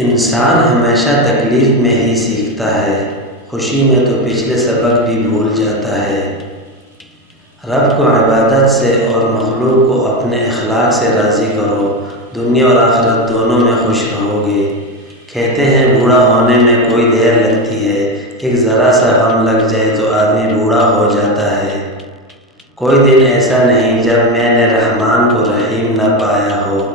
انسان ہمیشہ تکلیف میں ہی سیکھتا ہے، خوشی میں تو پچھلے سبق بھی بھول جاتا ہے۔ رب کو عبادت سے اور مخلوق کو اپنے اخلاق سے راضی کرو، دنیا اور آخرت دونوں میں خوش رہو گے۔ کہتے ہیں بوڑھا ہونے میں کوئی دیر لگتی ہے، ایک ذرا سا غم لگ جائے تو آدمی بوڑھا ہو جاتا ہے۔ کوئی دن ایسا نہیں جب میں نے رحمان کو رحیم نہ پایا ہو۔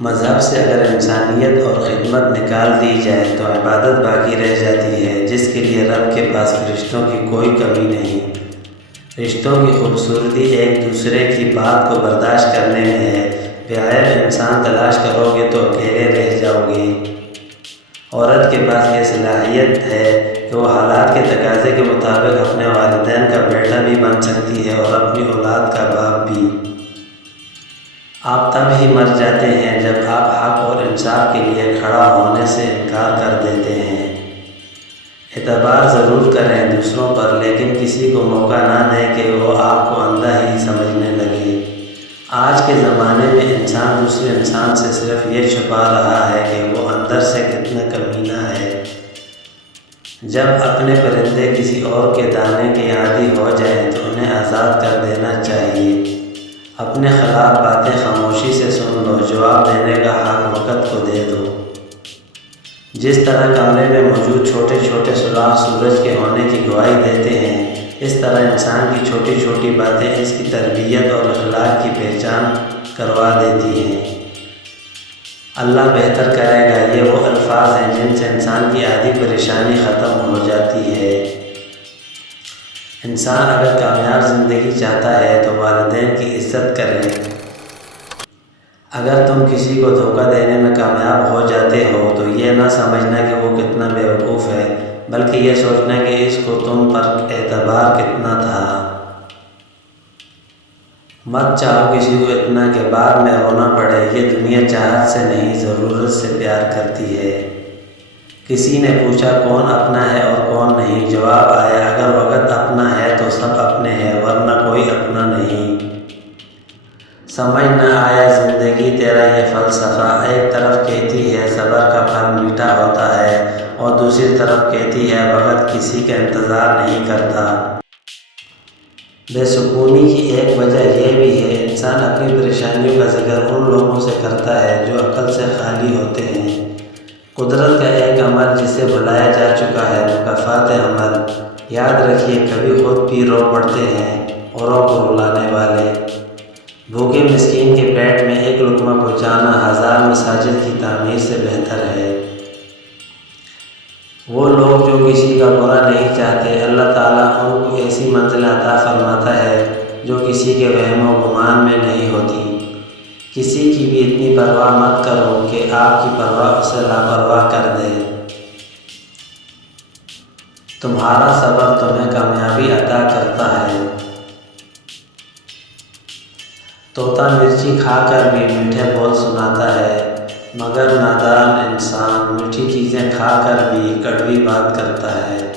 مذہب سے اگر انسانیت اور خدمت نکال دی جائے تو عبادت باقی رہ جاتی ہے، جس کے لیے رب کے پاس فرشتوں کی کوئی کمی نہیں۔ رشتوں کی خوبصورتی ایک دوسرے کی بات کو برداشت کرنے میں ہے۔ بے عیب انسان تلاش کرو گے تو اکیلے رہ جاؤ گے۔ عورت کے پاس یہ صلاحیت ہے کہ وہ حالات کے تقاضے کے مطابق اپنے والدین کا بیٹا بھی بن سکتی ہے اور اپنی اولاد کا باپ بھی۔ آپ تب ہی مر جاتے ہیں جب آپ حق اور انصاف کے لیے کھڑا ہونے سے انکار کر دیتے ہیں۔ اعتبار ضرور کریں دوسروں پر، لیکن کسی کو موقع نہ دیں کہ وہ آپ کو اندھا ہی سمجھنے لگے۔ آج کے زمانے میں انسان دوسرے انسان سے صرف یہ چھپا رہا ہے کہ وہ اندر سے کتنا کمینہ ہے۔ جب اپنے پرندے کسی اور کے دانے کے عادی ہو جائیں تو انہیں آزاد کر دینا چاہیے۔ اپنے خلاف باتیں خاموشی سے سن لو، جواب دینے کا حق وقت کو دے دو۔ جس طرح کمرے میں موجود چھوٹے چھوٹے سوراخ سورج کے ہونے کی گواہی دیتے ہیں، اس طرح انسان کی چھوٹی چھوٹی باتیں اس کی تربیت اور اخلاق کی پہچان کروا دیتی ہیں۔ اللہ بہتر کرے گا، یہ وہ الفاظ ہیں جن سے انسان کی آدھی پریشانی ختم ہو جاتی ہے۔ انسان اگر کامیاب زندگی چاہتا ہے تو والدین کی عزت کرے۔ اگر تم کسی کو دھوکہ دینے میں کامیاب ہو جاتے ہو تو یہ نہ سمجھنا کہ وہ کتنا بیوقوف ہے، بلکہ یہ سوچنا کہ اس کو تم پر اعتبار کتنا تھا۔ مت چاہو کسی کو اتنا کہ بعد میں رونا پڑے۔ یہ دنیا چاہت سے نہیں، ضرورت سے پیار کرتی ہے۔ کسی نے پوچھا کون اپنا ہے اور کون نہیں؟ جواب آیا اگر وقت اپنا ہے تو سب اپنے ہیں، ورنہ کوئی اپنا نہیں۔ سمجھ نہ آیا زندگی تیرا یہ فلسفہ، ایک طرف کہتی ہے صبر کا پھل میٹھا ہوتا ہے اور دوسری طرف کہتی ہے وقت کسی کا انتظار نہیں کرتا۔ بے سکونی کی ایک وجہ یہ بھی ہے انسان اپنی پریشانیوں کا ذکر ان لوگوں سے کرتا ہے جو عقل سے خالی ہوتے ہیں۔ قدرت کا ایک عمل جسے بھلایا جا چکا ہے، مکافات عمل۔ یاد رکھیے کبھی خود بھی رو پڑتے ہیں اوروں کو رلانے والے۔ بھوکے مسکین کے پیٹ میں ایک لقمہ پہنچانا 1000 مساجد کی تعمیر سے بہتر ہے۔ وہ لوگ جو کسی کا برا نہیں چاہتے، اللہ تعالیٰ ان کو ایسی منزل عطا فرماتا ہے جو کسی کے وہم و گمان میں نہیں ہوتی۔ کسی کی بھی اتنی پرواہ مت کرو کہ آپ کی پرواہ اسے لاپرواہ کر دے۔ تمہارا صبر تمہیں کامیابی عطا کرتا ہے۔ طوطا مرچی کھا کر بھی میٹھے بول سناتا ہے، مگر نادان انسان میٹھی چیزیں کھا کر بھی کڑوی بات کرتا ہے۔